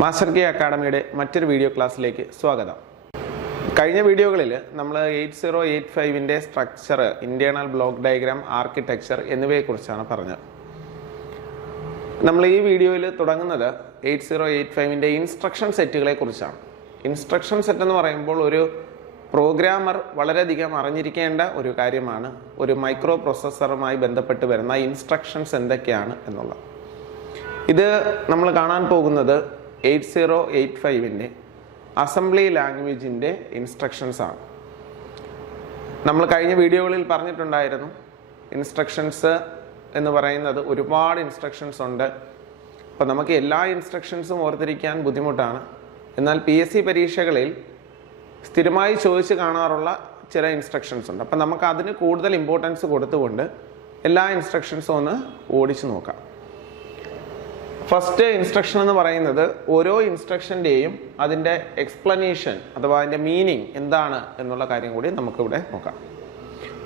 Master K അക്കാഡമിയുടെ മറ്റൊരു video ക്ലാസ്സിലേക്ക് സ്വാഗതം. കഴിഞ്ഞ വീഡിയോകളിൽ നമ്മൾ eight zero eight ഫൈവിന്റെ structure internal block diagram architecture എന്നിവയെക്കുറിച്ചാണ് പറഞ്ഞത്. നമ്മൾ ഈ വീഡിയോയിൽ തുടങ്ങുന്നത് എയ്റ്റ് സീറോ എയ്റ്റ് ഫൈവിന്റെ ഇൻസ്ട്രക്ഷൻ സെറ്റുകളെ കുറിച്ചാണ് ഇൻസ്ട്രക്ഷൻ സെറ്റ് എന്ന് പറയുമ്പോൾ ഒരു പ്രോഗ്രാമർ വളരെയധികം അറിഞ്ഞിരിക്കേണ്ട ഒരു കാര്യമാണ്. ഒരു മൈക്രോ പ്രോസസ്സറുമായി ബന്ധപ്പെട്ട് വരുന്ന ഇൻസ്ട്രക്ഷൻസ് എന്തൊക്കെയാണ് എന്നുള്ളത്. ഇത് നമ്മൾ കാണാൻ പോകുന്നത് എയ്റ്റ് സീറോ എയ്റ്റ് ഫൈവിന്റെ അസംബ്ലി ലാംഗ്വേജിന്റെ ഇൻസ്ട്രക്ഷൻസ് ആണ് നമ്മൾ കഴിഞ്ഞ വീഡിയോകളിൽ പറഞ്ഞിട്ടുണ്ടായിരുന്നു ഇൻസ്ട്രക്ഷൻസ് എന്ന് പറയുന്നത് ഒരുപാട് ഇൻസ്ട്രക്ഷൻസ് ഉണ്ട്. അപ്പോൾ നമുക്ക് എല്ലാ ഇൻസ്ട്രക്ഷൻസും ഓർത്തിരിക്കാൻ ബുദ്ധിമുട്ടാണ്. എന്നാൽ പി എസ് സി പരീക്ഷകളിൽ സ്ഥിരമായി ചോദിച്ച് കാണാറുള്ള ചില ഇൻസ്ട്രക്ഷൻസ് ഉണ്ട്. അപ്പം നമുക്ക് അതിന് കൂടുതൽ ഇമ്പോർട്ടൻസ് കൊടുത്തുകൊണ്ട് എല്ലാ ഇൻസ്ട്രക്ഷൻസും ഒന്ന് ഓടിച്ചു നോക്കാം. ഫസ്റ്റ് ഇൻസ്ട്രക്ഷൻ എന്ന് പറയുന്നത് ഓരോ ഇൻസ്ട്രക്ഷന്റെയും അതിന്റെ എക്സ്പ്ലനേഷൻ അഥവാ അതിന്റെ മീനിങ് എന്താണ് എന്നുള്ള കാര്യം കൂടി നമുക്കിവിടെ നോക്കാം.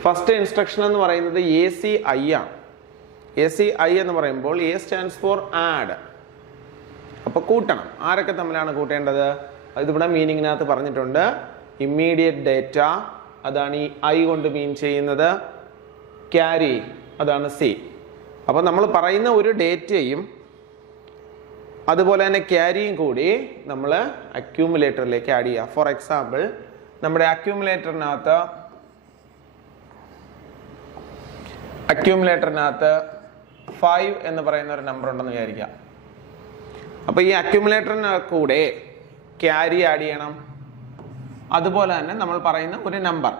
ഫസ്റ്റ് ഇൻസ്ട്രക്ഷൻ എന്ന് പറയുന്നത് എ സി ഐ ആണ്. എ സി ഐ എന്ന് പറയുമ്പോൾ എ സ്റ്റാൻഡ്സ് ഫോർ ആഡ് അപ്പോൾ കൂട്ടണം. ആരൊക്കെ തമ്മിലാണ് കൂട്ടേണ്ടത്? ഇതിവിടെ മീനിങ്ങിനകത്ത് പറഞ്ഞിട്ടുണ്ട്. ഇമ്മീഡിയറ്റ് ഡേറ്റ അതാണ് ഈ ഐ കൊണ്ട് മീൻ ചെയ്യുന്നത്. ക്യാരി അതാണ് സി അപ്പോൾ നമ്മൾ പറയുന്ന ഒരു ഡേറ്റയും അതുപോലെ തന്നെ ക്യാരിയും കൂടി നമ്മൾ അക്യൂമുലേറ്ററിലേക്ക് ആഡ് ചെയ്യുക ഫോർ എക്സാമ്പിൾ നമ്മുടെ അക്യൂമുലേറ്ററിനകത്ത് അക്യൂമുലേറ്ററിനകത്ത് ഫൈവ് എന്ന് പറയുന്ന ഒരു നമ്പർ ഉണ്ടെന്ന് വിചാരിക്കാം. അപ്പോൾ ഈ അക്യൂമുലേറ്ററിന് കൂടെ ക്യാരി ആഡ് ചെയ്യണം. അതുപോലെ തന്നെ നമ്മൾ പറയുന്ന ഒരു നമ്പർ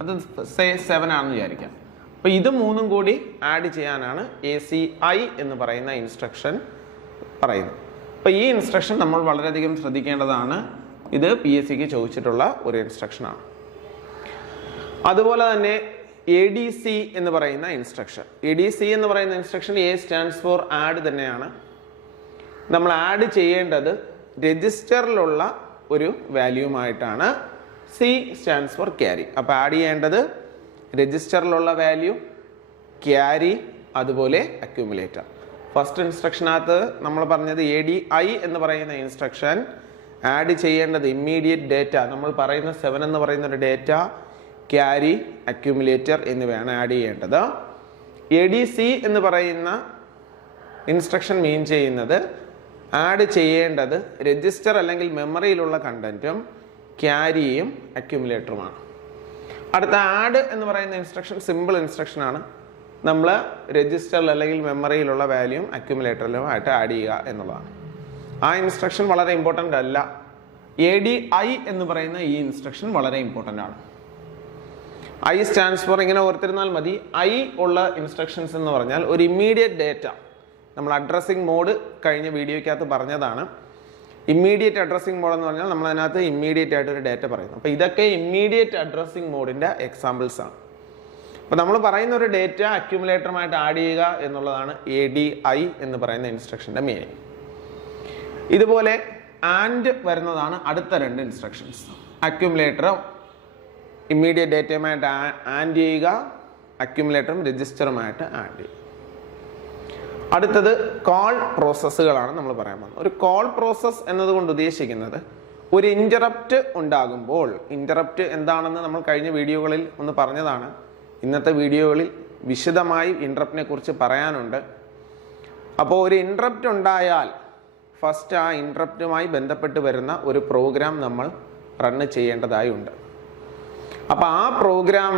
അത് സേ സെവൻ ആണെന്ന് വിചാരിക്കാം. അപ്പോൾ ഇത് മൂന്നും കൂടി ആഡ് ചെയ്യാനാണ് എ സി ഐ എന്ന് പറയുന്ന ഇൻസ്ട്രക്ഷൻ പറയുന്നത് അപ്പോൾ ഈ ഇൻസ്ട്രക്ഷൻ നമ്മൾ വളരെയധികം ശ്രദ്ധിക്കേണ്ടതാണ്. ഇത് പി എസ് സിക്ക് ചോദിച്ചിട്ടുള്ള ഒരു ഇൻസ്ട്രക്ഷനാണ് അതുപോലെ തന്നെ എ ഡി സി എന്ന് പറയുന്ന ഇൻസ്ട്രക്ഷൻ എ ഡി സി എന്ന് പറയുന്ന instruction A stands for add തന്നെയാണ്. നമ്മൾ ആഡ് ചെയ്യേണ്ടത് രജിസ്റ്ററിലുള്ള ഒരു വാല്യൂമായിട്ടാണ് സി സ്റ്റാൻഡ്സ് ഫോർ ക്യാരി അപ്പോൾ ആഡ് ചെയ്യേണ്ടത് രജിസ്റ്ററിലുള്ള വാല്യൂ ക്യാരി അതുപോലെ അക്യൂമുലേറ്റർ ഫസ്റ്റ് ഇൻസ്ട്രക്ഷനകത്ത് നമ്മൾ പറഞ്ഞത് എ ഡി ഐ എന്ന് പറയുന്ന ഇൻസ്ട്രക്ഷൻ ആഡ് ചെയ്യേണ്ടത് ഇമ്മീഡിയറ്റ് ഡേറ്റ നമ്മൾ പറയുന്ന സെവൻ എന്ന് പറയുന്ന ഒരു ഡേറ്റ ക്യാരി അക്യൂമുലേറ്റർ എന്നിവയാണ് ആഡ് ചെയ്യേണ്ടത്. എ ഡി സി എന്ന് പറയുന്ന ഇൻസ്ട്രക്ഷൻ മീൻ ചെയ്യുന്നത് ആഡ് ചെയ്യേണ്ടത് രജിസ്റ്റർ അല്ലെങ്കിൽ മെമ്മറിയിലുള്ള കണ്ടന്റും ക്യാരിയും അക്യൂമുലേറ്ററുമാണ് അടുത്ത ആഡ് എന്ന് പറയുന്ന ഇൻസ്ട്രക്ഷൻ സിമ്പിൾ ഇൻസ്ട്രക്ഷൻ ആണ്. നമ്മൾ രജിസ്റ്ററിൽ അല്ലെങ്കിൽ മെമ്മറിയിലുള്ള വാല്യൂം അക്യുമുലേറ്ററിലും ആയിട്ട് ആഡ് ചെയ്യുക എന്നുള്ളതാണ്. ആ ഇൻസ്ട്രക്ഷൻ വളരെ ഇമ്പോർട്ടന്റ് അല്ല. എ ഡി ഐ എന്ന് പറയുന്ന ഈ ഇൻസ്ട്രക്ഷൻ വളരെ ഇമ്പോർട്ടന്റ് ആണ്. ഐ സ്റ്റാൻഡ്സ് ഫോർ ഇങ്ങനെ ഓർത്തിരുന്നാൽ മതി. ഐ ഉള്ള ഇൻസ്ട്രക്ഷൻസ് എന്ന് പറഞ്ഞാൽ ഒരു ഇമ്മീഡിയറ്റ് ഡേറ്റ നമ്മൾ അഡ്രസ്സിംഗ് മോഡ് കഴിഞ്ഞ വീഡിയോയ്ക്കകത്ത് പറഞ്ഞതാണ്. ഇമ്മീഡിയറ്റ് അഡ്രസ്സിംഗ് മോഡ് എന്ന് പറഞ്ഞാൽ നമ്മൾ അതിനകത്ത് ഇമ്മീഡിയറ്റ് ആയിട്ട് ഒരു ഡേറ്റ പറയുന്നു. അപ്പോൾ ഇതൊക്കെ ഇമ്മീഡിയറ്റ് അഡ്രസ്സിംഗ് മോഡിന്റെ എക്സാമ്പിൾസ് ആണ്. അപ്പോൾ നമ്മൾ പറയുന്ന ഒരു ഡേറ്റ അക്യുമുലേറ്ററുമായിട്ട് ആഡ് ചെയ്യുക എന്നുള്ളതാണ് എ ഡി ഐ എന്ന് പറയുന്ന ഇൻസ്ട്രക്ഷന്റെ മീനിങ് ഇതുപോലെ ആൻഡ് വരുന്നതാണ് അടുത്ത രണ്ട് ഇൻസ്ട്രക്ഷൻസ് അക്യുമുലേറ്ററും ഇമ്മീഡിയറ്റ് ഡേറ്റയുമായിട്ട് ആൻഡ് ചെയ്യുക അക്യുമുലേറ്ററും രജിസ്റ്ററുമായിട്ട് ആഡ് ചെയ്യുക. അടുത്തത് കോൾ പ്രോസസ്സുകളാണ് നമ്മൾ പറയാൻ പോകുന്നത്. ഒരു കോൾ പ്രോസസ്സ് എന്നതുകൊണ്ട് ഉദ്ദേശിക്കുന്നത് ഒരു ഇന്ററപ്റ്റ് ഉണ്ടാകുമ്പോൾ ഇന്ററപ്റ്റ് എന്താണെന്ന് നമ്മൾ കഴിഞ്ഞ വീഡിയോകളിൽ ഒന്ന് പറഞ്ഞതാണ്. ഇന്നത്തെ വീഡിയോകളിൽ വിശദമായി ഇൻട്രപ്റ്റിനെ കുറിച്ച് പറയാനുണ്ട്. അപ്പോൾ ഒരു ഇൻട്രപ്റ്റ് ഉണ്ടായാൽ ഫസ്റ്റ് ആ ഇൻട്രപ്റ്റുമായി ബന്ധപ്പെട്ട് വരുന്ന ഒരു പ്രോഗ്രാം നമ്മൾ റണ്ണ് ചെയ്യേണ്ടതായി ഉണ്ട് അപ്പോൾ ആ പ്രോഗ്രാം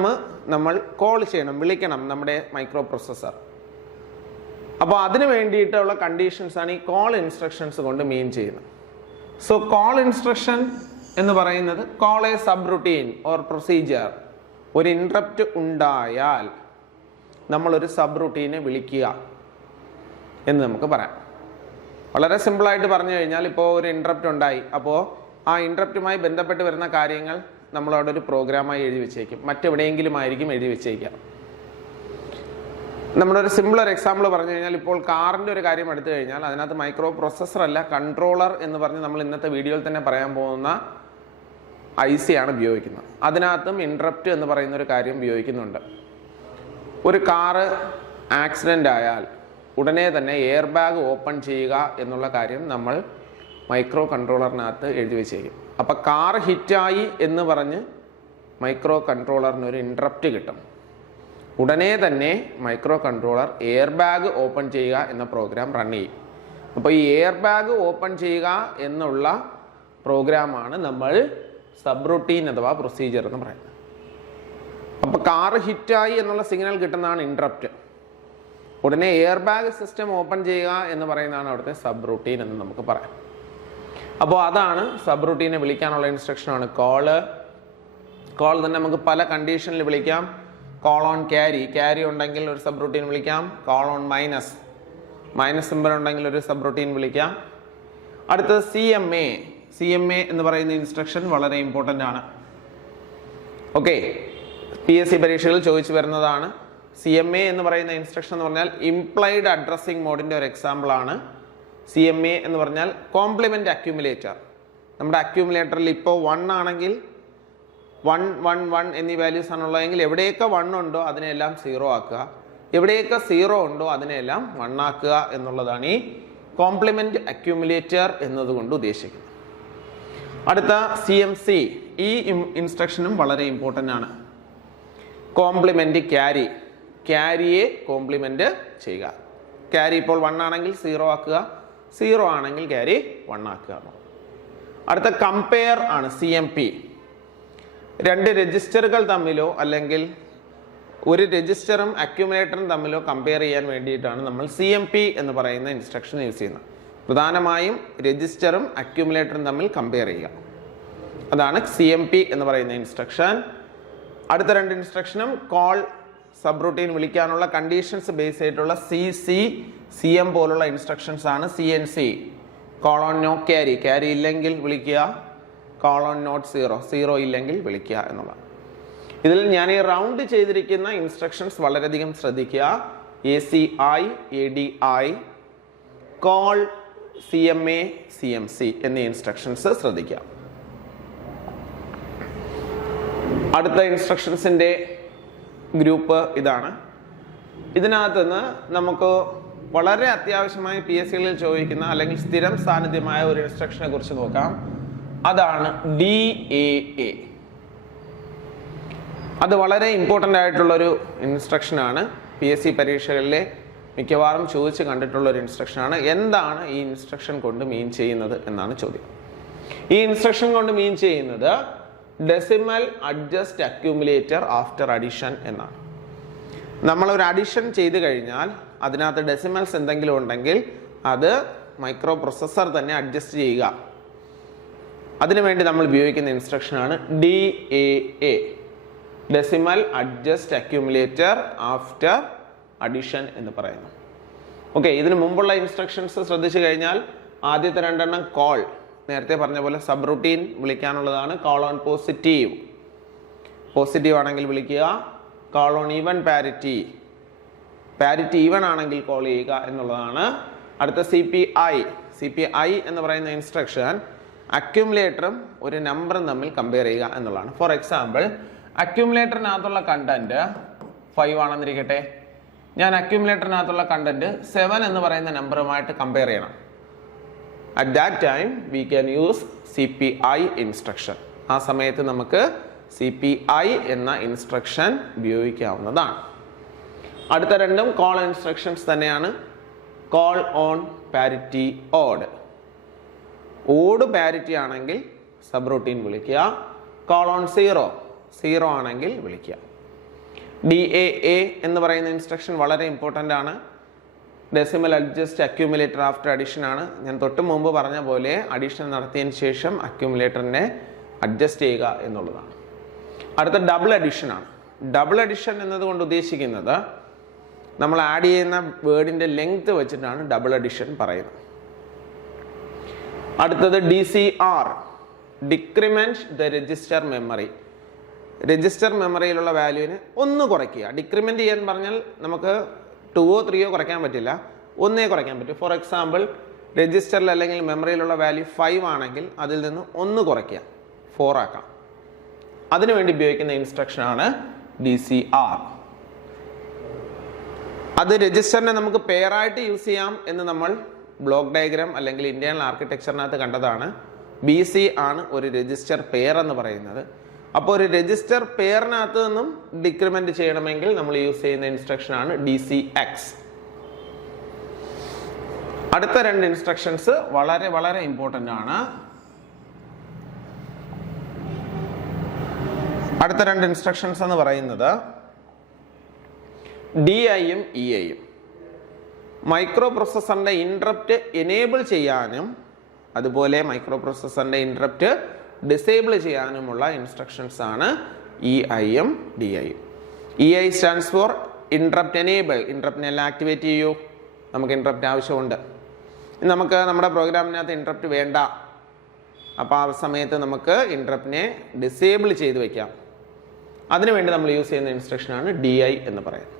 നമ്മൾ കോൾ ചെയ്യണം വിളിക്കണം നമ്മുടെ മൈക്രോ പ്രോസസ്സർ അപ്പോൾ അതിന് വേണ്ടിയിട്ടുള്ള കണ്ടീഷൻസാണ് ഈ കോൾ ഇൻസ്ട്രക്ഷൻസ് കൊണ്ട് മീൻ ചെയ്യുന്നത്. സോ കോൾ ഇൻസ്ട്രക്ഷൻ എന്ന് പറയുന്നത് call a sub routine or procedure ഒരു ഇൻട്രപ്റ്റ് ഉണ്ടായാൽ നമ്മളൊരു സബ് റുട്ടീനെ വിളിക്കുക എന്ന് നമുക്ക് പറയാം. വളരെ സിമ്പിളായിട്ട് പറഞ്ഞു കഴിഞ്ഞാൽ ഇപ്പോൾ ഒരു ഇൻട്രപ്റ്റ് ഉണ്ടായി. അപ്പോൾ ആ ഇൻട്രപ്റ്റുമായി ബന്ധപ്പെട്ട് വരുന്ന കാര്യങ്ങൾ നമ്മളവിടെ ഒരു പ്രോഗ്രാമായി എഴുതി വെച്ചേക്കും. മറ്റെവിടെയെങ്കിലും ആയിരിക്കും എഴുതി വെച്ചേക്കാം നമ്മളൊരു സിമ്പിൾ ഒരു എക്സാമ്പിൾ പറഞ്ഞു കഴിഞ്ഞാൽ ഇപ്പോൾ കാറിന്റെ ഒരു കാര്യം എടുത്തു കഴിഞ്ഞാൽ അതിനകത്ത് മൈക്രോ പ്രോസസ്സർ അല്ല കൺട്രോളർ എന്ന് പറഞ്ഞ് നമ്മൾ ഇന്നത്തെ വീഡിയോയിൽ തന്നെ പറയാൻ പോകുന്ന ഐ സി ആണ് ഉപയോഗിക്കുന്നത്. അതിനകത്തും ഇൻട്രപ്റ്റ് എന്ന് പറയുന്ന ഒരു കാര്യം ഉപയോഗിക്കുന്നുണ്ട്. ഒരു കാറ് ആക്സിഡന്റ് ആയാൽ ഉടനെ തന്നെ എയർ ബാഗ് ഓപ്പൺ ചെയ്യുക എന്നുള്ള കാര്യം നമ്മൾ മൈക്രോ കൺട്രോളറിനകത്ത് എഴുതി വെച്ചേക്കും അപ്പോൾ കാർ ഹിറ്റായി എന്ന് പറഞ്ഞ് മൈക്രോ കൺട്രോളറിന് ഒരു ഇൻട്രപ്റ്റ് കിട്ടും. ഉടനെ തന്നെ micro controller air bag open ചെയ്യുക എന്ന പ്രോഗ്രാം റൺ ചെയ്യും. അപ്പോൾ ഈ എയർ ബാഗ് ഓപ്പൺ ചെയ്യുക എന്നുള്ള പ്രോഗ്രാമാണ് നമ്മൾ സബ് റൂട്ടീൻ അഥവാ പ്രൊസീജിയർ എന്ന് പറയുന്നത് അപ്പോൾ കാർ ഹിറ്റായി എന്നുള്ള സിഗ്നൽ കിട്ടുന്നതാണ് ഇൻട്രപ്റ്റ് ഉടനെ എയർ ബാഗ് സിസ്റ്റം ഓപ്പൺ ചെയ്യുക എന്ന് പറയുന്നതാണ് അവിടുത്തെ സബ് റൂട്ടീൻ എന്ന് നമുക്ക് പറയാം. അപ്പോൾ അതാണ് സബ് റൂട്ടീനെ വിളിക്കാനുള്ള ഇൻസ്ട്രക്ഷനാണ് കോൾ കോൾ തന്നെ നമുക്ക് പല കണ്ടീഷനിൽ വിളിക്കാം. കോൾ ഓൺ ക്യാരി ക്യാരി ഉണ്ടെങ്കിൽ ഒരു സബ് റൂട്ടീൻ വിളിക്കാം. Call on minus minus simple ഉണ്ടെങ്കിൽ ഒരു സബ് റൂട്ടീൻ വിളിക്കാം. അടുത്തത് C M A C M A എന്ന് പറയുന്ന ഇൻസ്ട്രക്ഷൻ വളരെ ഇമ്പോർട്ടന്റ് ആണ്. ഓക്കെ പി എസ് സി പരീക്ഷകളിൽ ചോദിച്ചു വരുന്നതാണ്. സി എം എ എന്ന് പറയുന്ന ഇൻസ്ട്രക്ഷൻ എന്ന് പറഞ്ഞാൽ ഇംപ്ലൈഡ് അഡ്രസ്സിംഗ് മോഡിന്റെ ഒരു എക്സാമ്പിൾ ആണ്. സി എം എ എന്ന് പറഞ്ഞാൽ കോംപ്ലിമെന്റ് അക്യുമുലേറ്റർ നമ്മുടെ അക്യുമുലേറ്ററിൽ ഇപ്പോൾ വൺ ആണെങ്കിൽ വൺ വൺ വൺ എന്നീ വാല്യൂസ് ആണുള്ളതെങ്കിൽ എവിടെയൊക്കെ വൺ ഉണ്ടോ അതിനെല്ലാം സീറോ ആക്കുക. എവിടെയൊക്കെ സീറോ ഉണ്ടോ അതിനെല്ലാം വൺ ആക്കുക എന്നുള്ളതാണ് ഈ കോംപ്ലിമെന്റ് അക്യുമുലേറ്റർ എന്നതുകൊണ്ട് ഉദ്ദേശിക്കുന്നത്. അടുത്ത സി എം സി ഈ ഇൻസ്ട്രക്ഷനും വളരെ ഇമ്പോർട്ടന്റ് ആണ്. കോംപ്ലിമെന്റ് ക്യാരി ക്യാരിയെ കോംപ്ലിമെന്റ് ചെയ്യുക. ക്യാരി ഇപ്പോൾ വൺ ആണെങ്കിൽ സീറോ ആക്കുക. സീറോ ആണെങ്കിൽ ക്യാരി വൺ ആക്കുക അടുത്ത കമ്പയർ ആണ് സി എം പി രണ്ട് രജിസ്റ്ററുകൾ തമ്മിലോ അല്ലെങ്കിൽ ഒരു രജിസ്റ്ററും അക്യുമുലേറ്ററും തമ്മിലോ കമ്പയർ ചെയ്യാൻ വേണ്ടിയിട്ടാണ് നമ്മൾ സി എം പി എന്ന് പറയുന്ന ഇൻസ്ട്രക്ഷൻ യൂസ് ചെയ്യുന്നത്. പ്രധാനമായും രജിസ്റ്ററും അക്യുമുലേറ്ററും തമ്മിൽ കമ്പയർ ചെയ്യുക. അതാണ് സി എം പി എന്ന് പറയുന്ന ഇൻസ്ട്രക്ഷൻ അടുത്ത രണ്ട് ഇൻസ്ട്രക്ഷനും കോൾ സബ് റൂട്ടീൻ വിളിക്കാനുള്ള കണ്ടീഷൻസ് ബേസ് ആയിട്ടുള്ള സി സി സി എം പോലുള്ള ഇൻസ്ട്രക്ഷൻസ് ആണ് C N C call on no carry carry ഇല്ലെങ്കിൽ വിളിക്കുക. Call on not zero zero ഇല്ലെങ്കിൽ വിളിക്കുക എന്നുള്ളത് ഇതിൽ ഞാൻ ഈ റൗണ്ട് ചെയ്തിരിക്കുന്ന ഇൻസ്ട്രക്ഷൻസ് വളരെയധികം ശ്രദ്ധിക്കുക. A C I A D I call C M A C M C എന്നീ ഇൻസ്ട്രക്ഷൻസ് ശ്രദ്ധിക്കാം അടുത്ത ഇൻസ്ട്രക്ഷൻസിന്റെ ഗ്രൂപ്പ് ഇതാണ്. ഇതിനകത്ത് നിന്ന് നമുക്ക് വളരെ അത്യാവശ്യമായി പി എസ് സികളിൽ ചോദിക്കുന്ന അല്ലെങ്കിൽ സ്ഥിരം സാന്നിധ്യമായ ഒരു ഇൻസ്ട്രക്ഷനെ കുറിച്ച് നോക്കാം. അതാണ് ഡി എ എ അത് വളരെ ഇമ്പോർട്ടന്റ് ആയിട്ടുള്ളൊരു ഇൻസ്ട്രക്ഷനാണ് പി എസ് സി പരീക്ഷകളിലെ മിക്കവാറും ചോദിച്ച് കണ്ടിട്ടുള്ള ഒരു ഇൻസ്ട്രക്ഷനാണ്. എന്താണ് ഈ ഇൻസ്ട്രക്ഷൻ കൊണ്ട് മീൻ ചെയ്യുന്നത് എന്നാണ് ചോദ്യം. ഈ ഇൻസ്ട്രക്ഷൻ കൊണ്ട് മീൻ ചെയ്യുന്നത് decimal adjust accumulator after addition എന്നാണ്. നമ്മൾ ഒരു അഡിഷൻ ചെയ്ത് കഴിഞ്ഞാൽ അതിനകത്ത് ഡെസിമൽസ് എന്തെങ്കിലും ഉണ്ടെങ്കിൽ അത് മൈക്രോ പ്രൊസസ്സർ തന്നെ അഡ്ജസ്റ്റ് ചെയ്യുക. അതിനുവേണ്ടി നമ്മൾ ഉപയോഗിക്കുന്ന ഇൻസ്ട്രക്ഷനാണ് D A A decimal adjust accumulator after addition എന്ന് പറയുന്നു. ഓക്കെ ഇതിന് മുമ്പുള്ള ഇൻസ്ട്രക്ഷൻസ് ശ്രദ്ധിച്ചു കഴിഞ്ഞാൽ ആദ്യത്തെ രണ്ടെണ്ണം കോൾ നേരത്തെ പറഞ്ഞ പോലെ സബ് റുട്ടീൻ വിളിക്കാനുള്ളതാണ് കോൾ ഓൺ പോസിറ്റീവ് പോസിറ്റീവ് ആണെങ്കിൽ വിളിക്കുക call on even parity parity even ആണെങ്കിൽ കോൾ ചെയ്യുക എന്നുള്ളതാണ്. അടുത്ത C P I C P I എന്ന് പറയുന്ന ഇൻസ്ട്രക്ഷൻ അക്യുമുലേറ്ററും ഒരു നമ്പറും തമ്മിൽ കമ്പയർ ചെയ്യുക എന്നുള്ളതാണ്. ഫോർ എക്സാമ്പിൾ അക്യുമുലേറ്ററിനകത്തുള്ള കണ്ടന്റ് ഫൈവ് ആണെന്നിരിക്കട്ടെ. ഞാൻ അക്യുമുലേറ്ററിനകത്തുള്ള കണ്ടന്റ് സെവൻ എന്ന് പറയുന്ന നമ്പറുമായിട്ട് കമ്പയർ ചെയ്യണം. At that time we can use C P I instruction ആ സമയത്ത് നമുക്ക് സി പി ഐ എന്ന ഇൻസ്ട്രക്ഷൻ ഉപയോഗിക്കാവുന്നതാണ്. അടുത്ത രണ്ടും കോൾ ഇൻസ്ട്രക്ഷൻസ് തന്നെയാണ്. Call on parity odd odd parity ആണെങ്കിൽ സബ് റൂട്ടീൻ വിളിക്കുക. കോൾ ഓൺ സീറോ സീറോ ആണെങ്കിൽ വിളിക്കുക. ഡി എ എ എന്ന് പറയുന്ന ഇൻസ്ട്രക്ഷൻ വളരെ ഇമ്പോർട്ടന്റ് ആണ്. Decimal adjust accumulator after addition ആണ്. ഞാൻ തൊട്ട് മുമ്പ് പറഞ്ഞ പോലെ അഡീഷൻ നടത്തിയതിന് ശേഷം അക്യൂമുലേറ്ററിനെ അഡ്ജസ്റ്റ് ചെയ്യുക എന്നുള്ളതാണ്. അടുത്ത ഡബിൾ അഡീഷൻ ആണ്. ഡബിൾ അഡീഷൻ എന്നതുകൊണ്ട് ഉദ്ദേശിക്കുന്നത് നമ്മൾ ആഡ് ചെയ്യുന്ന വേർഡിന്റെ ലെങ്ത് വെച്ചിട്ടാണ് ഡബിൾ അഡീഷൻ പറയുന്നത്. അടുത്തത് D C R decrement the register memory register മെമ്മറിയിലുള്ള വാല്യൂവിന് ഒന്ന് കുറയ്ക്കുക. ഡിക്രിമെന്റ് ചെയ്യാൻ പറഞ്ഞാൽ നമുക്ക് ടുവോ ത്രീയോ കുറയ്ക്കാൻ പറ്റില്ല. ഒന്നേ കുറയ്ക്കാൻ പറ്റും. ഫോർ എക്സാമ്പിൾ രജിസ്റ്ററിൽ അല്ലെങ്കിൽ മെമ്മറിയിലുള്ള വാല്യൂ ഫൈവ് ആണെങ്കിൽ അതിൽ നിന്ന് ഒന്ന് കുറയ്ക്കുക. ഫോർ ആക്കാം. അതിനുവേണ്ടി ഉപയോഗിക്കുന്ന ഇൻസ്ട്രക്ഷനാണ് ഡി സി ആർ അത് രജിസ്റ്ററിനെ നമുക്ക് പെയറായിട്ട് യൂസ് ചെയ്യാം എന്ന് നമ്മൾ ബ്ലോക്ക് ഡയഗ്രാം അല്ലെങ്കിൽ ഇന്ത്യൻ ആർക്കിടെക്ചറിനകത്ത് കണ്ടതാണ്. ബി സി ആണ് ഒരു രജിസ്റ്റർ പെയർ എന്ന് പറയുന്നത്. അപ്പോൾ ഒരു രജിസ്റ്റർ പെയറിനകത്ത് നിന്നും ഡിക്രിമെന്റ് ചെയ്യണമെങ്കിൽ നമ്മൾ യൂസ് ചെയ്യുന്ന ഇൻസ്ട്രക്ഷൻ ആണ് ഡി സി എക്സ് അടുത്ത രണ്ട് ഇൻസ്ട്രക്ഷൻസ് വളരെ വളരെ ഇമ്പോർട്ടന്റ് ആണ്. അടുത്ത രണ്ട് ഇൻസ്ട്രക്ഷൻസ് എന്ന് പറയുന്നത് ഡി ഐയും ഇ ഐയും മൈക്രോ പ്രൊസസ്സറിന്റെ ഇൻട്രപ്റ്റ് എനേബിൾ ചെയ്യാനും അതുപോലെ മൈക്രോ പ്രൊസസ്സറിന്റെ ഇൻട്രപ്റ്റ് ഡിസേബിൾ ചെയ്യാനുമുള്ള ഇൻസ്ട്രക്ഷൻസ് ആണ് E I M D I E I stands for interrupt enable ഇൻട്രപ്റ്റിനെ എല്ലാം ആക്ടിവേറ്റ് ചെയ്യൂ. നമുക്ക് ഇൻട്രപ്റ്റ് ആവശ്യമുണ്ട്. നമുക്ക് നമ്മുടെ പ്രോഗ്രാമിനകത്ത് ഇൻട്രപ്റ്റ് വേണ്ട. അപ്പോൾ ആ സമയത്ത് നമുക്ക് ഇൻട്രപ്റ്റിനെ ഡിസേബിൾ ചെയ്ത് വയ്ക്കാം അതിനുവേണ്ടി നമ്മൾ യൂസ് ചെയ്യുന്ന ഇൻസ്ട്രക്ഷനാണ് ഡി ഐ എന്ന് പറയുന്നത്.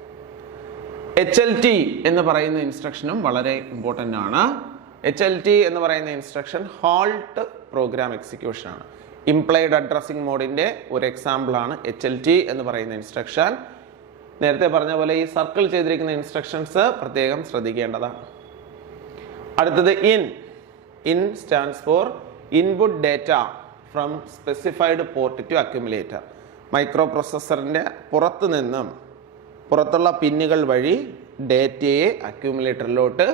എച്ച് എൽ ടി എന്ന് പറയുന്ന ഇൻസ്ട്രക്ഷനും വളരെ ഇമ്പോർട്ടന്റ് ആണ്. എച്ച് എൽ ടി എന്ന് പറയുന്ന ഇൻസ്ട്രക്ഷൻ ഹോൾട്ട് പ്രോഗ്രാം എക്സിക്യൂഷൻ ആണ്. ഇംപ്ലൈഡ് അഡ്രസ്സിംഗ് മോഡിന്റെ ഒരു എക്സാമ്പിൾ ആണ് എച്ച് എൽ ടി എന്ന് പറയുന്ന ഇൻസ്ട്രക്ഷൻ നേരത്തെ പറഞ്ഞ പോലെ ഈ സർക്കിൾ ചെയ്തിരിക്കുന്ന ഇൻസ്ട്രക്ഷൻസ് പ്രത്യേകം ശ്രദ്ധിക്കേണ്ടതാണ്. അടുത്തത് IN IN stands for input data from specified port to accumulator micro പ്രൊസസ്സറിന്റെ പുറത്തു നിന്നും പുറത്തുള്ള പിന്നുകൾ വഴി ഡേറ്റയെ അക്യുമുലേറ്ററിലോട്ട്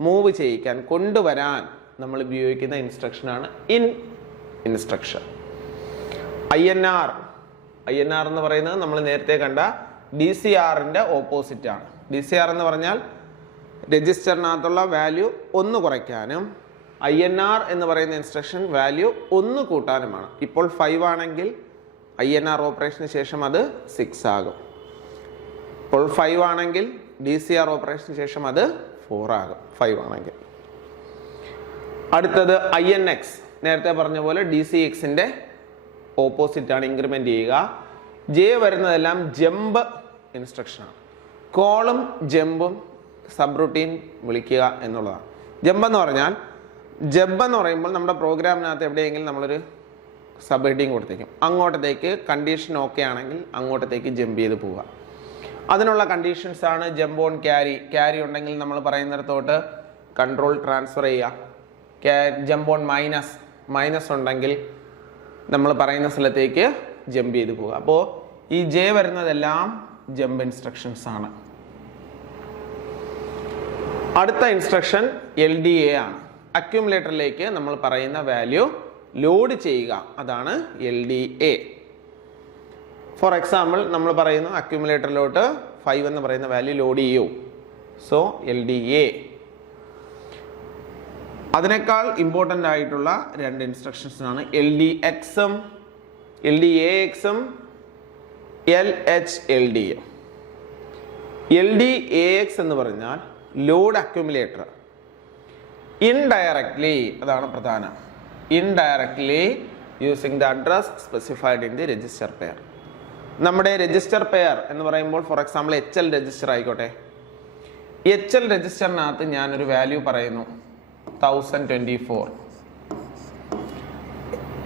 മൂവ് ചെയ്യിക്കാൻ കൊണ്ടുവരാൻ നമ്മൾ ഉപയോഗിക്കുന്ന ഇൻസ്ട്രക്ഷനാണ് IN instruction I N R I N R എന്ന് പറയുന്നത് നമ്മൾ നേരത്തെ കണ്ട ഡി സി ആറിന്റെ ഓപ്പോസിറ്റ് ആണ്. ഡി സി ആർ എന്ന് പറഞ്ഞാൽ രജിസ്റ്ററിനകത്തുള്ള വാല്യൂ ഒന്ന് കുറയ്ക്കാനും ഐ എൻ ആർ എന്ന് പറയുന്ന ഇൻസ്ട്രക്ഷൻ വാല്യൂ ഒന്ന് കൂട്ടാനുമാണ്. ഇപ്പോൾ ഫൈവ് ആണെങ്കിൽ ഐ എൻ ആർ ഓപ്പറേഷന് ശേഷം അത് സിക്സ് ആകും. ഇപ്പോൾ ഫൈവ് ആണെങ്കിൽ ഡി സി ആർ ഓപ്പറേഷന് ശേഷം അത് ഫോർ ആകും. ഫൈവ് ആണെങ്കിൽ. അടുത്തത് ഐ എൻ എക്സ് നേരത്തെ പറഞ്ഞ പോലെ ഡി സി എക്സിന്റെ ഓപ്പോസിറ്റ് ആണ് ഇൻക്രിമെന്റ് ചെയ്യുക. ജെ വരുന്നതെല്ലാം ജമ്പ് ഇൻസ്ട്രക്ഷനാണ് കോളും ജമ്പും സബ് റുട്ടീൻ വിളിക്കുക എന്നുള്ളതാണ്. ജമ്പ് എന്ന് പറഞ്ഞാൽ ജമ്പ് എന്ന് പറയുമ്പോൾ നമ്മുടെ പ്രോഗ്രാമിനകത്ത് എവിടെയെങ്കിലും നമ്മളൊരു സബ് ഹെഡിങ് കൊടുത്തേക്കും. അങ്ങോട്ടത്തേക്ക് കണ്ടീഷൻ ഓക്കെ ആണെങ്കിൽ അങ്ങോട്ടത്തേക്ക് ജമ്പ് ചെയ്ത് പോവുക. അതിനുള്ള കണ്ടീഷൻസ് ആണ് ജംബോൺ ക്യാരി ക്യാരി ഉണ്ടെങ്കിൽ നമ്മൾ പറയുന്നിടത്തോട്ട് കൺട്രോൾ ട്രാൻസ്ഫർ ചെയ്യുക. ഓൺ മൈനസ് മൈനസ് ഉണ്ടെങ്കിൽ നമ്മൾ പറയുന്ന സ്ഥലത്തേക്ക് ജമ്പ് ചെയ്ത് പോവുക. അപ്പോൾ ഈ ജെ വരുന്നതെല്ലാം ജമ്പ് ഇൻസ്ട്രക്ഷൻസ് ആണ്. അടുത്ത ഇൻസ്ട്രക്ഷൻ എൽ ഡി എ ആണ്. അക്യുമുലേറ്ററിലേക്ക് നമ്മൾ പറയുന്ന വാല്യൂ ലോഡ് ചെയ്യുക. അതാണ് L D A for example നമ്മൾ പറയുന്നു അക്യുമുലേറ്ററിലോട്ട് ഫൈവ് എന്ന് പറയുന്ന വാല്യൂ ലോഡ് ചെയ്യൂ. സോ എൽ ഡി എ അതിനേക്കാൾ ഇമ്പോർട്ടന്റ് ആയിട്ടുള്ള രണ്ട് ഇൻസ്ട്രക്ഷൻസ് ആണ് എൽ ഡി എക്സും എൽ ഡി എ എക്സും L H L D L D A X എന്ന് പറഞ്ഞാൽ ലോഡ് അക്യുമുലേറ്റർ ഇൻഡയറക്ട്ലി അതാണ് പ്രധാനം. Indirectly using the address specified in the register pair നമ്മുടെ രജിസ്റ്റർ പെയർ എന്ന് പറയുമ്പോൾ for example H L register ആയിക്കോട്ടെ. എച്ച് എൽ രജിസ്റ്ററിനകത്ത് ഞാനൊരു വാല്യൂ പറയുന്നു. Thousand twenty four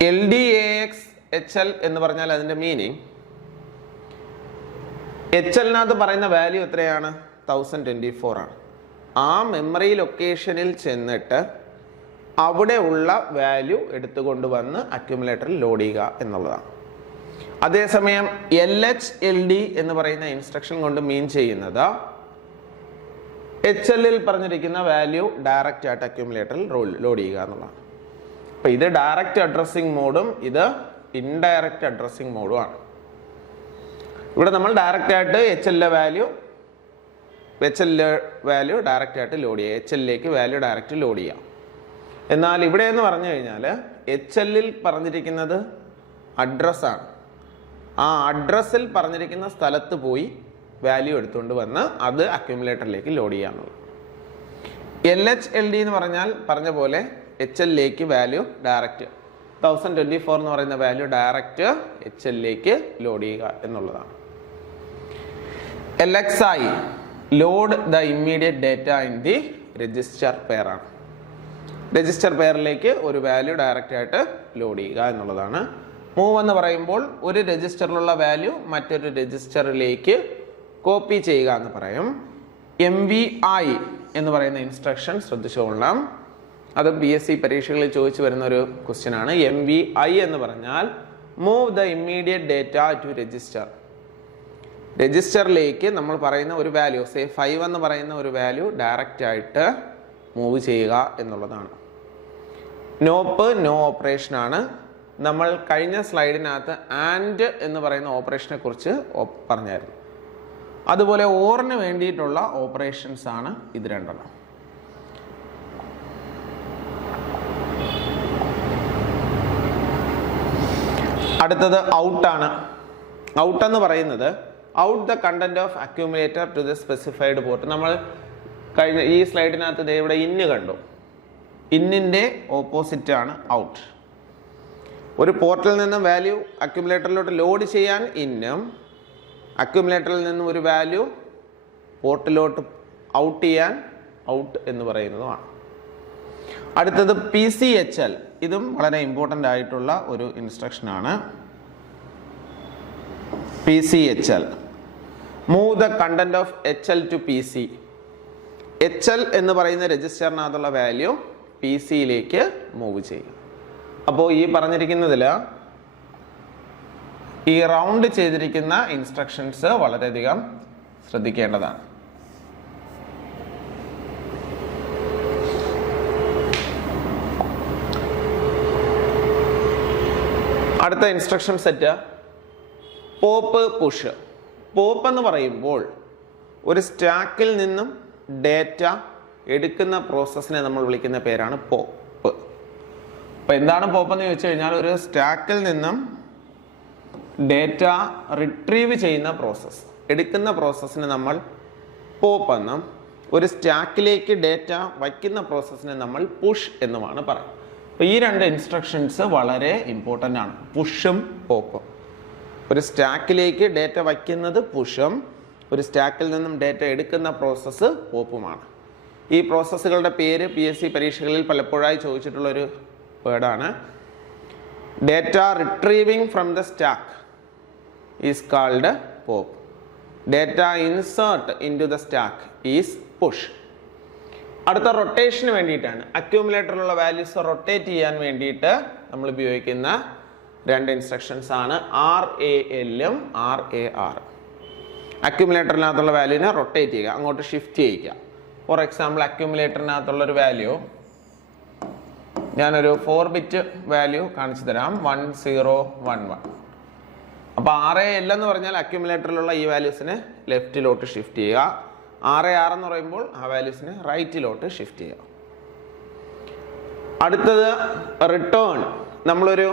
L D A X H L എന്ന് പറഞ്ഞാൽ അതിന്റെ മീനിങ് എച്ച് എല്ലിനകത്ത് പറയുന്ന വാല്യൂ എത്രയാണ്? തൗസൻഡ് ട്വന്റി ഫോർ ആണ്. ആ മെമ്മറി ലൊക്കേഷനിൽ ചെന്നിട്ട് അവിടെ ഉള്ള വാല്യൂ എടുത്തുകൊണ്ട് വന്ന് അക്യുമുലേറ്ററിൽ ലോഡ് ചെയ്യുക എന്നുള്ളതാണ്. അതേസമയം എൽ എച്ച് എൽ ഡി എന്ന് പറയുന്ന ഇൻസ്ട്രക്ഷൻ കൊണ്ട് മീൻ ചെയ്യുന്നത് എച്ച് എല്ലിൽ പറഞ്ഞിരിക്കുന്ന വാല്യൂ ഡയറക്റ്റ് ആയിട്ട് അക്യുമുലേറ്ററിൽ ലോഡ് ചെയ്യുക എന്നുള്ളതാണ്. അപ്പോൾ ഇത് ഡയറക്റ്റ് അഡ്രസ്സിംഗ് മോഡും ഇത് ഇൻഡയറക്റ്റ് അഡ്രസ്സിംഗ് മോഡും ആണ്. ഇവിടെ നമ്മൾ ഡയറക്റ്റ് ആയിട്ട് എച്ച് എല്ലിലെ വാല്യൂ എച്ച് എല്ലിലെ വാല്യൂ ഡയറക്റ്റ് ആയിട്ട് ലോഡ് ചെയ്യുക. എച്ച് എല്ലിലേക്ക് വാല്യൂ ഡയറക്റ്റ് ലോഡ് ചെയ്യാം എന്നാൽ ഇവിടെ എന്ന് പറഞ്ഞു കഴിഞ്ഞാൽ എച്ച് എല്ലിൽ പറഞ്ഞിരിക്കുന്നത് അഡ്രസ്സാണ് ആ അഡ്രസ്സിൽ പറഞ്ഞിരിക്കുന്ന സ്ഥലത്ത് പോയി വാല്യൂ എടുത്തുകൊണ്ട് വന്ന് അത് അക്യുമുലേറ്ററിലേക്ക് ലോഡ് ചെയ്യാന്നുള്ളത് എൽ എച്ച് എൽ ഡി എന്ന് പറഞ്ഞാൽ പറഞ്ഞ പോലെ H എല്ലിലേക്ക് value direct thousand twenty four എന്ന് പറയുന്ന വാല്യൂ ഡയറക്റ്റ് എച്ച് എല്ലിലേക്ക് ലോഡ് ചെയ്യുക എന്നുള്ളതാണ്. L X I load the immediate data in the register pair ആണ്. രജിസ്റ്റർ പെയറിലേക്ക് ഒരു വാല്യൂ ഡയറക്റ്റ് ആയിട്ട് ലോഡ് ചെയ്യുക എന്നുള്ളതാണ് മൂവ് എന്ന് പറയുമ്പോൾ ഒരു രജിസ്റ്ററിലുള്ള വാല്യൂ മറ്റൊരു രജിസ്റ്ററിലേക്ക് കോപ്പി ചെയ്യുക എന്ന് പറയും. എം വി ഐ എന്ന് പറയുന്ന ഇൻസ്ട്രക്ഷൻ ശ്രദ്ധിച്ചുകൊള്ളാം അത് ബി എസ് സി പരീക്ഷകളിൽ ചോദിച്ചു വരുന്ന ഒരു ക്വസ്റ്റ്യൻ ആണ്. എം വി ഐ എന്ന് പറഞ്ഞാൽ move the immediate data to register register നമ്മൾ പറയുന്ന ഒരു വാല്യൂ സേ ഫൈവ് എന്ന് പറയുന്ന ഒരു വാല്യൂ ഡയറക്റ്റ് ആയിട്ട് മൂവ് ചെയ്യുക എന്നുള്ളതാണ്. നോപ്പ് നോ ഓപ്പറേഷൻ ആണ്. നമ്മൾ കഴിഞ്ഞ സ്ലൈഡിനകത്ത് ആൻഡ് എന്ന് പറയുന്ന ഓപ്പറേഷനെ കുറിച്ച് പറഞ്ഞായിരുന്നു. അതുപോലെ ഓറിന് വേണ്ടിയിട്ടുള്ള ഓപ്പറേഷൻസ് ആണ് ഇത് രണ്ടെണ്ണം. അടുത്തത് ഔട്ടാണ് ഔട്ട് എന്ന് പറയുന്നത് out the content of accumulator to the specified port. നമ്മൾ കഴിഞ്ഞ ഈ സ്ലൈഡിനകത്ത് ഇവിടെ ഇന്ന് കണ്ടു. ഇന്നിന്റെ ഓപ്പോസിറ്റ് ആണ് ഔട്ട്. ഒരു പോർട്ടിൽ നിന്ന് വാല്യൂ അക്യുമുലേറ്ററിലോട്ട് ലോഡ് ചെയ്യാൻ ഇന്നും അക്യുമുലേറ്ററിൽ നിന്നും ഒരു വാല്യൂ പോർട്ടിലോട്ട് ഔട്ട് ചെയ്യാൻ ഔട്ട് എന്ന് പറയുന്നതുമാണ്. അടുത്തത് പി സി എച്ച് എൽ ഇതും വളരെ ഇമ്പോർട്ടന്റ് ആയിട്ടുള്ള ഒരു ഇൻസ്ട്രക്ഷനാണ് P C H L move the content of H L to P C H L എന്ന് പറയുന്ന രജിസ്റ്ററിനകത്തുള്ള വാല്യൂ പി സിയിലേക്ക് മൂവ് ചെയ്യും അപ്പോൾ ഈ പറഞ്ഞിരിക്കുന്നതിൽ ഈ റൗണ്ട് ചെയ്തിരിക്കുന്ന ഇൻസ്ട്രക്ഷൻസ് വളരെയധികം ശ്രദ്ധിക്കേണ്ടതാണ്. അടുത്ത instruction set pop push pop എന്ന് പറയുമ്പോൾ ഒരു സ്റ്റാക്കിൽ നിന്നും ഡേറ്റ എടുക്കുന്ന പ്രോസസ്സിനെ നമ്മൾ വിളിക്കുന്ന പേരാണ് പോപ്പ് അപ്പോൾ എന്താണ് പോപ്പ് എന്ന് ചോദിച്ചു കഴിഞ്ഞാൽ ഒരു സ്റ്റാക്കിൽ നിന്നും ഡേറ്റ റിട്രീവ് ചെയ്യുന്ന പ്രോസസ്സ് എടുക്കുന്ന പ്രോസസ്സിന് നമ്മൾ പോപ്പ് എന്നും ഒരു സ്റ്റാക്കിലേക്ക് ഡേറ്റ വയ്ക്കുന്ന പ്രോസസ്സിനെ നമ്മൾ പുഷ് എന്നുമാണ് പറയുന്നത് അപ്പോൾ ഈ രണ്ട് ഇൻസ്ട്രക്ഷൻസ് വളരെ ഇമ്പോർട്ടന്റ് ആണ്. പുഷും പോപ്പും ഒരു സ്റ്റാക്കിലേക്ക് ഡേറ്റ വയ്ക്കുന്നത് പുഷും ഒരു സ്റ്റാക്കിൽ നിന്നും ഡേറ്റ എടുക്കുന്ന പ്രോസസ്സ് പോപ്പുമാണ് ഈ പ്രോസസ്സുകളുടെ പേര് പി എസ് സി പരീക്ഷകളിൽ പലപ്പോഴായി ചോദിച്ചിട്ടുള്ളൊരു വേർഡാണ് data retrieving from the stack is called pop data insert into the stack is push അടുത്ത റൊട്ടേഷന് വേണ്ടിയിട്ടാണ്. അക്യൂമുലേറ്ററിലുള്ള വാല്യൂസ് റൊട്ടേറ്റ് ചെയ്യാൻ വേണ്ടിയിട്ട് നമ്മൾ ഉപയോഗിക്കുന്ന രണ്ട് ഇൻസ്ട്രക്ഷൻസ് ആണ്. ആർ എ എല്ലും ആർ എ ആർ അക്യൂമുലേറ്ററിനകത്തുള്ള വാല്യൂനെ റൊട്ടേറ്റ് ചെയ്യുക. അങ്ങോട്ട് ഷിഫ്റ്റ് ചെയ്യിക്കുക. ഫോർ എക്സാമ്പിൾ അക്യൂമുലേറ്ററിനകത്തുള്ള ഒരു വാല്യൂ ഞാനൊരു ഫോർ ബിറ്റ് വാല്യൂ കാണിച്ചു തരാം. വൺ സീറോ വൺ വൺ അപ്പോൾ ആറ് എൽ എന്ന് പറഞ്ഞാൽ അക്യുമുലേറ്ററിലുള്ള ഈ വാല്യൂസിനെ ലെഫ്റ്റിലോട്ട് ഷിഫ്റ്റ് ചെയ്യുക. ആറ് ആർ എന്ന് പറയുമ്പോൾ ആ വാല്യൂസിനെ റൈറ്റിലോട്ട് ഷിഫ്റ്റ് ചെയ്യുക. അടുത്തത് റിട്ടേൺ നമ്മളൊരു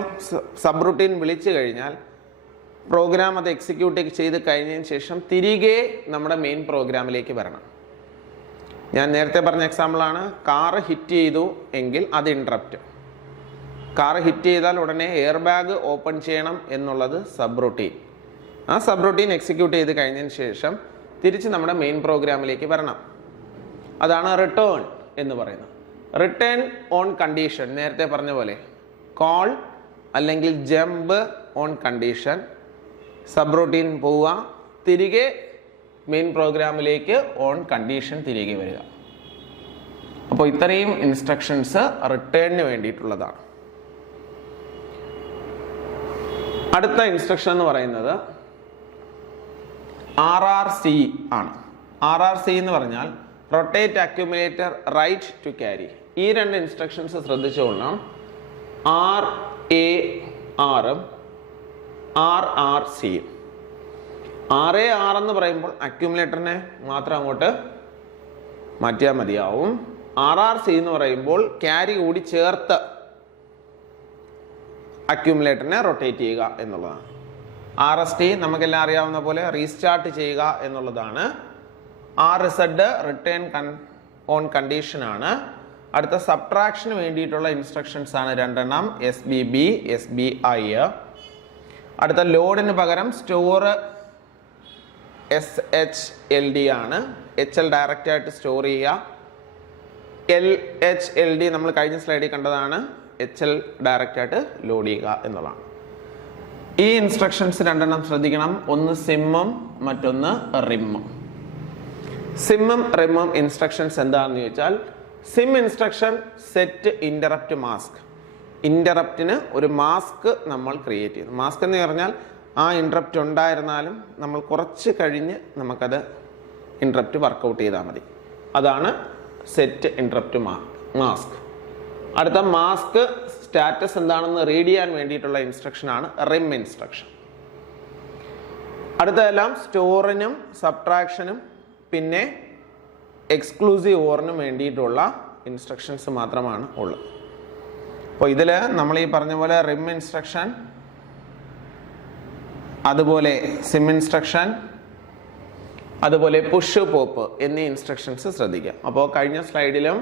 സബ് റുട്ടീൻ വിളിച്ചു കഴിഞ്ഞാൽ പ്രോഗ്രാം അത് എക്സിക്യൂട്ട് ചെയ്ത് കഴിഞ്ഞതിന് ശേഷം തിരികെ നമ്മുടെ മെയിൻ പ്രോഗ്രാമിലേക്ക് വരണം. ഞാൻ നേരത്തെ പറഞ്ഞ എക്സാമ്പിളാണ് കാറ് ഹിറ്റ് ചെയ്തു എങ്കിൽ അത് ഇൻട്രപ്റ്റ് കാറ് ഹിറ്റ് ചെയ്താൽ ഉടനെ എയർ ബാഗ് ഓപ്പൺ ചെയ്യണം എന്നുള്ളത് സബ് ആ സബ് എക്സിക്യൂട്ട് ചെയ്ത് കഴിഞ്ഞതിന് ശേഷം തിരിച്ച് നമ്മുടെ മെയിൻ പ്രോഗ്രാമിലേക്ക് വരണം. അതാണ് റിട്ടേൺ എന്ന് പറയുന്നത്. റിട്ടേൺ ഓൺ കണ്ടീഷൻ നേരത്തെ പറഞ്ഞ പോലെ കോൾ അല്ലെങ്കിൽ ജമ്പ് ഓൺ കണ്ടീഷൻ സബ് പോവുക. തിരികെ മെയിൻ പ്രോഗ്രാമിലേക്ക് ഓൺ കണ്ടീഷൻ തിരികെ വരിക. അപ്പോൾ ഇത്രയും ഇൻസ്ട്രക്ഷൻസ് റിട്ടേണിന് വേണ്ടിയിട്ടുള്ളതാണ്. അടുത്ത ഇൻസ്ട്രക്ഷൻ എന്ന് പറയുന്നത് ആർ ആർ സി ആണ്. ആർ ആർ സി എന്ന് പറഞ്ഞാൽ rotate accumulator right to carry ഈ രണ്ട് ഇൻസ്ട്രക്ഷൻസ് ശ്രദ്ധിച്ചുകൊള്ളാം ആർ എ ആറും ആർ ആർ സിയും ആർ ആറെന്ന് പറയുമ്പോൾ അക്യുമുലേറ്ററിനെ മാത്രം അങ്ങോട്ട് മാറ്റിയാൽ മതിയാവും. ആർ ആർ സി എന്ന് പറയുമ്പോൾ ക്യാരി കൂടി ചേർത്ത് അക്യുമുലേറ്ററിനെ റൊട്ടേറ്റ് ചെയ്യുക എന്നുള്ളതാണ്. ആർ എസ് ടി നമുക്കെല്ലാം അറിയാവുന്ന പോലെ റീസ്റ്റാർട്ട് ചെയ്യുക എന്നുള്ളതാണ്. R Z return con on കണ്ടീഷനാണ് അടുത്ത സബ്ട്രാക്ഷന് വേണ്ടിയിട്ടുള്ള ഇൻസ്ട്രക്ഷൻസ് ആണ് രണ്ടെണ്ണം S B B S B I അടുത്ത ലോഡിന് പകരം store S H L D ആണ്. എച്ച് എൽ ഡയറക്റ്റ് ആയിട്ട് സ്റ്റോർ ചെയ്യുക. എൽ എച്ച് എൽ ഡി നമ്മൾ കഴിഞ്ഞ സ്ലൈഡിൽ കണ്ടതാണ്. എച്ച് എൽ ഡയറക്റ്റ് ആയിട്ട് ലോഡ് ചെയ്യുക എന്നുള്ളതാണ്. ഈ ഇൻസ്ട്രക്ഷൻസ് രണ്ടെണ്ണം ശ്രദ്ധിക്കണം. ഒന്ന് സിമ്മും മറ്റൊന്ന് റിമ്മും സിമ്മും റിമ്മും ഇൻസ്ട്രക്ഷൻസ് എന്താണെന്ന് ചോദിച്ചാൽ SIM instruction set interrupt mask ഇന്ററപ്റ്റിന് ഒരു മാസ്ക് നമ്മൾ ക്രിയേറ്റ് ചെയ്യുന്നു. മാസ്ക് എന്ന് പറഞ്ഞാൽ ആ ഇൻട്രപ്റ്റ് ഉണ്ടായിരുന്നാലും നമ്മൾ കുറച്ച് കഴിഞ്ഞ് നമുക്കത് ഇൻട്രപ്റ്റ് വർക്കൗട്ട് ചെയ്താൽ മതി. അതാണ് സെറ്റ് ഇന്ററപ്റ്റ് മാസ്ക് അടുത്ത മാസ്ക് സ്റ്റാറ്റസ് എന്താണെന്ന് റീഡ് ചെയ്യാൻ വേണ്ടിയിട്ടുള്ള ഇൻസ്ട്രക്ഷൻ ആണ് റിം ഇൻസ്ട്രക്ഷൻ അടുത്തതെല്ലാം സ്റ്റോറിനും സബ്ട്രാക്ഷനും പിന്നെ എക്സ്ക്ലൂസീവ് ഓറിനും വേണ്ടിയിട്ടുള്ള ഇൻസ്ട്രക്ഷൻസ് മാത്രമാണ് ഉള്ളത്. അപ്പോൾ ഇതിൽ നമ്മൾ ഈ പറഞ്ഞ പോലെ റിം ഇൻസ്ട്രക്ഷൻ അതുപോലെ സിം ഇൻസ്ട്രക്ഷൻ അതുപോലെ പുഷ് പോപ്പ് എന്നീ ഇൻസ്ട്രക്ഷൻസ് ശ്രദ്ധിക്കാം. അപ്പോൾ കഴിഞ്ഞ സ്ലൈഡിലും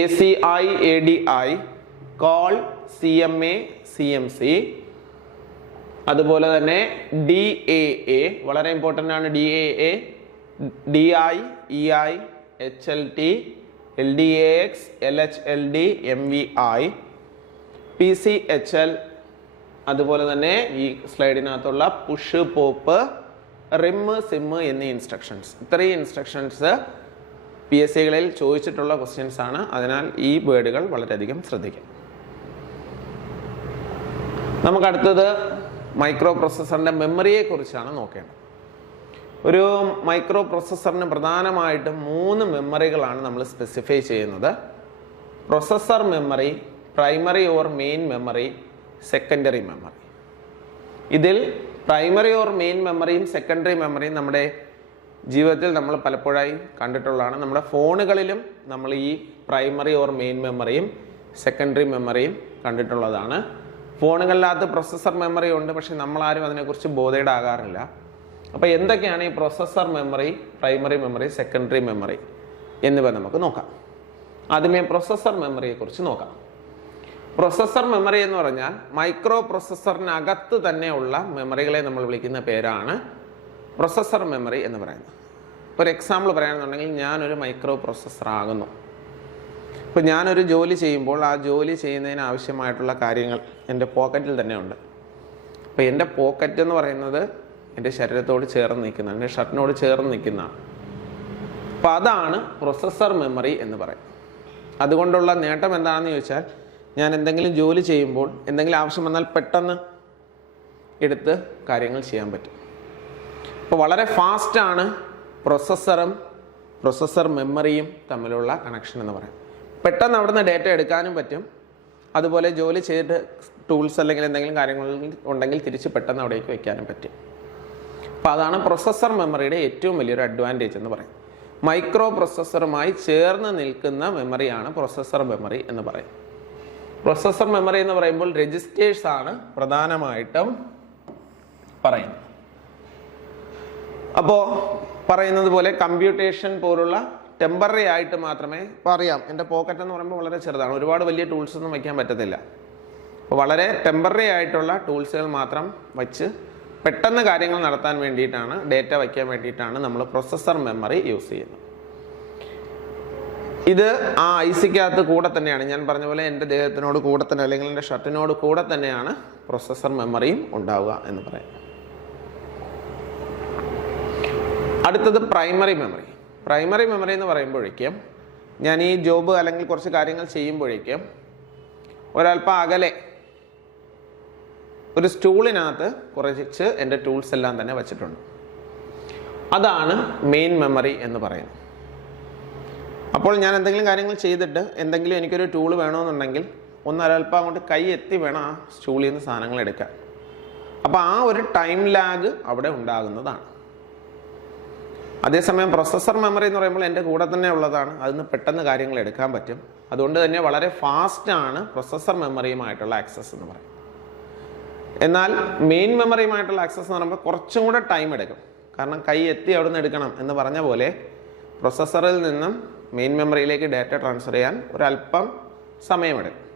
A C I A D I call C M A C M C അതുപോലെ തന്നെ ഡി എ എ വളരെ ഇമ്പോർട്ടന്റ് ആണ് D A A D I E I H L T L D A X L H L D M V I P C H L അതുപോലെ തന്നെ ഈ സ്ലൈഡിനകത്തുള്ള push pop rim SIM എന്നീ instructions ഇത്രയും instructions P S സികളിൽ ചോദിച്ചിട്ടുള്ള questions ആണ്. അതിനാൽ ഈ വേർഡുകൾ വളരെയധികം ശ്രദ്ധിക്കാം. നമുക്ക് അടുത്തത് മൈക്രോ പ്രൊസസ്സറിന്റെ മെമ്മറിയെ കുറിച്ചാണ് നോക്കേണ്ടത്. ഒരു മൈക്രോ പ്രൊസസ്സറിന് പ്രധാനമായിട്ടും മൂന്ന് മെമ്മറികളാണ് നമ്മൾ സ്പെസിഫൈ ചെയ്യുന്നത്. Processor memory primary or main memory secondary memory ഇതിൽ പ്രൈമറി ഓർ മെയിൻ മെമ്മറിയും സെക്കൻഡറി മെമ്മറിയും നമ്മുടെ ജീവിതത്തിൽ നമ്മൾ പലപ്പോഴായി കണ്ടിട്ടുള്ളതാണ്. നമ്മുടെ ഫോണുകളിലും നമ്മൾ ഈ പ്രൈമറി ഓർ മെയിൻ മെമ്മറിയും സെക്കൻഡറി മെമ്മറിയും കണ്ടിട്ടുള്ളതാണ്. ഫോണുകളിനകത്ത് പ്രൊസസ്സർ മെമ്മറി ഉണ്ട് പക്ഷെ നമ്മളാരും അതിനെക്കുറിച്ച് ബോധേഡാകാറില്ല അപ്പോൾ എന്തൊക്കെയാണ് ഈ processor memory primary memory secondary memory എന്നിവ നമുക്ക് നോക്കാം. ആദ്യമേ പ്രൊസസ്സർ മെമ്മറിയെക്കുറിച്ച് നോക്കാം. പ്രൊസസ്സർ മെമ്മറി എന്ന് പറഞ്ഞാൽ മൈക്രോ പ്രൊസസ്സറിനകത്ത് തന്നെയുള്ള മെമ്മറികളെ നമ്മൾ വിളിക്കുന്ന പേരാണ് പ്രൊസസ്സർ മെമ്മറി എന്ന് പറയുന്നത്. ഒരു എക്സാമ്പിൾ പറയുകയാണെന്നുണ്ടെങ്കിൽ ഞാനൊരു മൈക്രോ പ്രൊസസ്സർ ആകുന്നു. ഇപ്പോൾ ഞാനൊരു ജോലി ചെയ്യുമ്പോൾ ആ ജോലി ചെയ്യുന്നതിന് ആവശ്യമായിട്ടുള്ള കാര്യങ്ങൾ എന്റെ പോക്കറ്റിൽ തന്നെ ഉണ്ട് അപ്പോൾ എന്റെ പോക്കറ്റ് എന്ന് പറയുന്നത് എന്റെ ശരീരത്തോട് ചേർന്ന് നിൽക്കുന്ന എന്റെ ഷർട്ടിനോട് ചേർന്ന് നിൽക്കുന്നതാണ് അപ്പോൾ അതാണ് പ്രൊസസ്സർ മെമ്മറി എന്ന് പറയും അതുകൊണ്ടുള്ള നേട്ടം എന്താണെന്ന് ചോദിച്ചാൽ ഞാൻ എന്തെങ്കിലും ജോലി ചെയ്യുമ്പോൾ എന്തെങ്കിലും ആവശ്യം വന്നാൽ പെട്ടെന്ന് എടുത്ത് കാര്യങ്ങൾ ചെയ്യാൻ പറ്റും. അപ്പോൾ വളരെ ഫാസ്റ്റാണ് പ്രൊസസ്സറും പ്രൊസസ്സർ മെമ്മറിയും തമ്മിലുള്ള കണക്ഷൻ എന്ന് പറയാം. പെട്ടെന്ന് അവിടുന്ന് ഡേറ്റ എടുക്കാനും പറ്റും. അതുപോലെ ജോലി ചെയ്തിട്ട് ടൂൾസ് അല്ലെങ്കിൽ എന്തെങ്കിലും കാര്യങ്ങൾ ഉണ്ടെങ്കിൽ തിരിച്ച് പെട്ടെന്ന് അവിടേക്ക് വയ്ക്കാനും പറ്റും. അപ്പോൾ അതാണ് പ്രൊസസ്സർ മെമ്മറിയുടെ ഏറ്റവും വലിയൊരു അഡ്വാന്റേജ് എന്ന് പറയും. മൈക്രോ പ്രൊസസ്സറുമായി ചേർന്ന് നിൽക്കുന്ന മെമ്മറിയാണ് പ്രൊസസ്സർ മെമ്മറി എന്ന് പറയും. പ്രൊസസ്സർ മെമ്മറി എന്ന് പറയുമ്പോൾ രജിസ്റ്റേഴ്സ് ആണ് പ്രധാനമായിട്ടും പറയുന്നത്. അപ്പോ പറയുന്നത് പോലെ കമ്പ്യൂട്ടേഷൻ പോലുള്ള ടെമ്പററി ആയിട്ട് മാത്രമേ പറയാം എന്റെ പോക്കറ്റ് എന്ന് പറയുമ്പോൾ വളരെ ചെറുതാണ്. ഒരുപാട് വലിയ ടൂൾസ് ഒന്നും വയ്ക്കാൻ പറ്റത്തില്ല. അപ്പോൾ വളരെ ടെമ്പററി ആയിട്ടുള്ള ടൂൾസുകൾ മാത്രം വച്ച് പെട്ടെന്ന് കാര്യങ്ങൾ നടത്താൻ വേണ്ടിയിട്ടാണ് ഡേറ്റ വയ്ക്കാൻ വേണ്ടിയിട്ടാണ് നമ്മൾ പ്രൊസസ്സർ മെമ്മറി യൂസ് ചെയ്യുന്നത്. ഇത് ആ ഐസിക്കകത്ത് കൂടെ തന്നെയാണ്. ഞാൻ പറഞ്ഞ പോലെ എന്റെ ദേഹത്തിനോട് കൂടെ തന്നെ അല്ലെങ്കിൽ എന്റെ ഷർട്ടിനോട് കൂടെ തന്നെയാണ് പ്രൊസസ്സർ മെമ്മറിയും ഉണ്ടാവുക എന്ന് പറയാം. അടുത്തത് പ്രൈമറി മെമ്മറി പ്രൈമറി മെമ്മറി എന്ന് പറയുമ്പോഴേക്കും ഞാൻ ഈ ജോബ് അല്ലെങ്കിൽ കുറച്ച് കാര്യങ്ങൾ ചെയ്യുമ്പോഴേക്കും ഒരല്പം അകലെ ഒരു സ്റ്റൂളിനകത്ത് കുറച്ച് എന്റെ ടൂൾസ് എല്ലാം തന്നെ വച്ചിട്ടുണ്ട്. അതാണ് മെയിൻ മെമ്മറി എന്ന് പറയുന്നത്. അപ്പോൾ ഞാൻ എന്തെങ്കിലും കാര്യങ്ങൾ ചെയ്തിട്ട് എന്തെങ്കിലും എനിക്കൊരു ടൂൾ വേണമെന്നുണ്ടെങ്കിൽ ഒന്ന് അരൽപ്പം അങ്ങോട്ട് കൈ എത്തി വേണം ആ സ്റ്റൂളിൽ നിന്ന് സാധനങ്ങൾ എടുക്കാൻ. അപ്പോൾ ആ ഒരു ടൈം ലാഗ് അവിടെ ഉണ്ടാകുന്നതാണ്. അതേസമയം പ്രൊസസ്സർ മെമ്മറി എന്ന് പറയുമ്പോൾ എന്റെ കൂടെ തന്നെ ഉള്ളതാണ്. അതിന് പെട്ടെന്ന് കാര്യങ്ങൾ എടുക്കാൻ പറ്റും. അതുകൊണ്ട് തന്നെ വളരെ ഫാസ്റ്റാണ് പ്രൊസസ്സർ മെമ്മറിയുമായിട്ടുള്ള ആക്സസ് എന്ന് പറയും എന്നാൽ മെയിൻ മെമ്മറിയുമായിട്ടുള്ള ആക്സസ് എന്ന് പറയുമ്പോൾ കുറച്ചും കൂടെ ടൈം എടുക്കും. കാരണം കൈ എത്തി അവിടെ നിന്ന് എടുക്കണം എന്ന് പറഞ്ഞ പോലെ പ്രൊസസ്സറിൽ നിന്നും മെയിൻ മെമ്മറിയിലേക്ക് ഡാറ്റ ട്രാൻസ്ഫർ ചെയ്യാൻ ഒരല്പം സമയമെടുക്കും.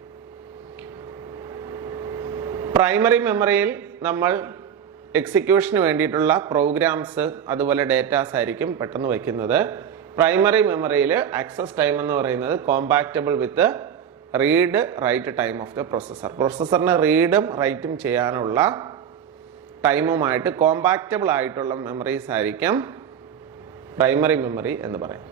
പ്രൈമറി മെമ്മറിയിൽ നമ്മൾ എക്സിക്യൂഷന് വേണ്ടിയിട്ടുള്ള പ്രോഗ്രാംസ് അതുപോലെ ഡേറ്റാസ് ആയിരിക്കും പെട്ടെന്ന് വയ്ക്കുന്നത് പ്രൈമറി മെമ്മറിയിൽ ആക്സസ് ടൈം എന്ന് പറയുന്നത് compatible with read write time of the processor പ്രൊസസ്സറിന് റീഡും റൈറ്റും ചെയ്യാനുള്ള ടൈമുമായിട്ട് കോമ്പാക്റ്റബിൾ ആയിട്ടുള്ള മെമ്മറീസ് ആയിരിക്കും പ്രൈമറി മെമ്മറി എന്ന് പറയും.